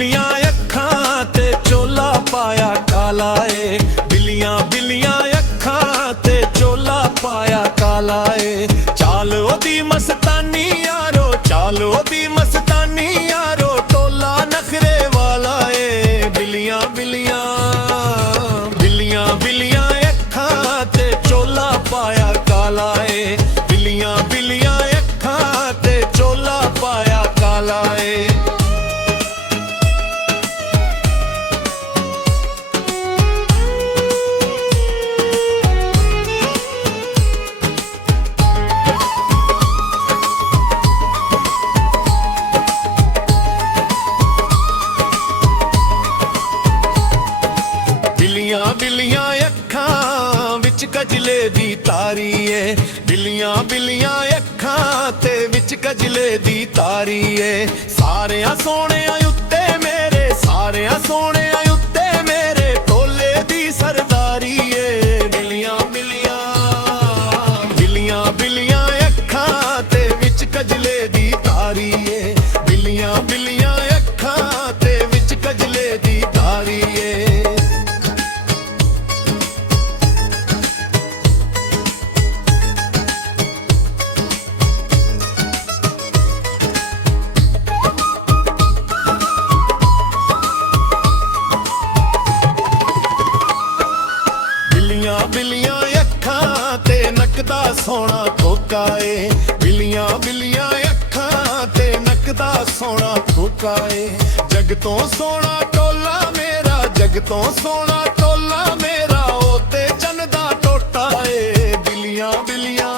बिलियां अखां ते चोला पाया काला ए। बिलियां बिलियां अखां ते चोला पाया काला ए। चाल ओदी मस्तानी यारो, चाल ओदी मस्तानी यारो, टोला नखरे वाला ए। बिलियां बिलियां बिलियां बिलियां अखां ते चोला पाया काला ए। बिलियां बिलियां अखां ते चोला पाया काला ए। बिलियां बिलियां अखां विच कजले दी तारी ए। बिलियां बिलियां अखां ते विच कजले दी तारी ए। सारेयां सोहणियां उत्ते मेरे, सारेयां सोहणियां उत्ते मेरे, टोले दी सरदारी ए। बिलियां बिलियां बिलियां बिलियां अखां ते विच कजले दी तारी ए। बिलियां बिलियां अखां ते विच कजले दी तारी ए। बिलियां अखां ते नकदा सोना खोका ए। बिलियां बिलियां अखां ते नकदा सोना खोका ए। जग तो सोना टोला मेरा, जग तो सोना टोला मेरा, ओते चन दा टोटा ए। बिलियां बिलियां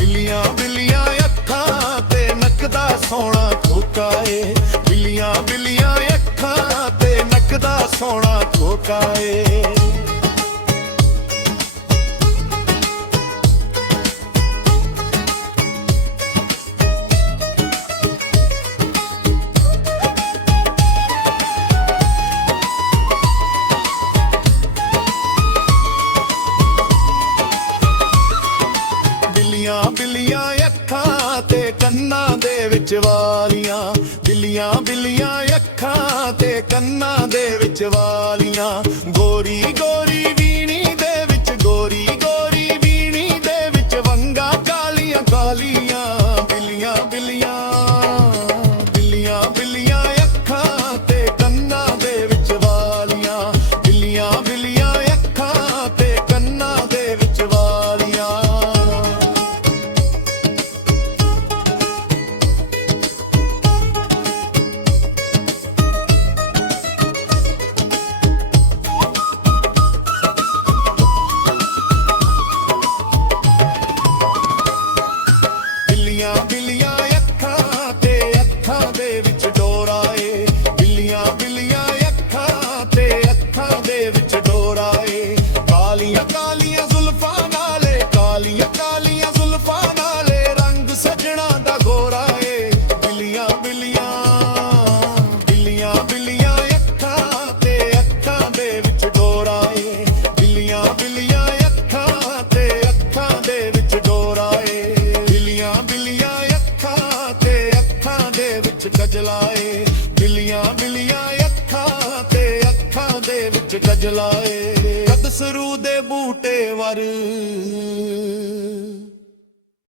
बिलियां बिलियां अखां ते नकदा सोना खोका ए। बिलियां बिलियां अखां ते नकदा सोना खोका ए। बिलियां अखां ते कन्ना दे विच वालियां। बिलियां बिलियां अखां ते कन्ना दे विच वालियां। गोरी गोरी वीणी दे विच, गोरी गोरी वीणी दे विच, वंगा कालियां कालियां। बिलियां बिलियां बिलियां बिलियां अखां ते कन्ना दे विच वालियां। बिलियां बिलियां अखां ते कन्ना दे विच वालियां। बिलियां अखां ते अखां दे विच डोरा ए। बिलियां बिलियां अखां ते अखां दे विच डोरा ए। कालियां कालियां जुल्फां नाले, कालियां कालियां जुल्फां नाले, रंग सजना दा गोरा ए। बिलियां बिलियां बिलियां बिलियां अखां ते अखां दे विच डोरा ए। बिलियां बिलियां अखां ते अखां दे विच डोरा ए। बिलियां बिलियां अखां ते अखां दे विच कजला ए। बिलियां बिलियां अखां ते अखां दे विच कजला ए। कदसरू दे बूटे वर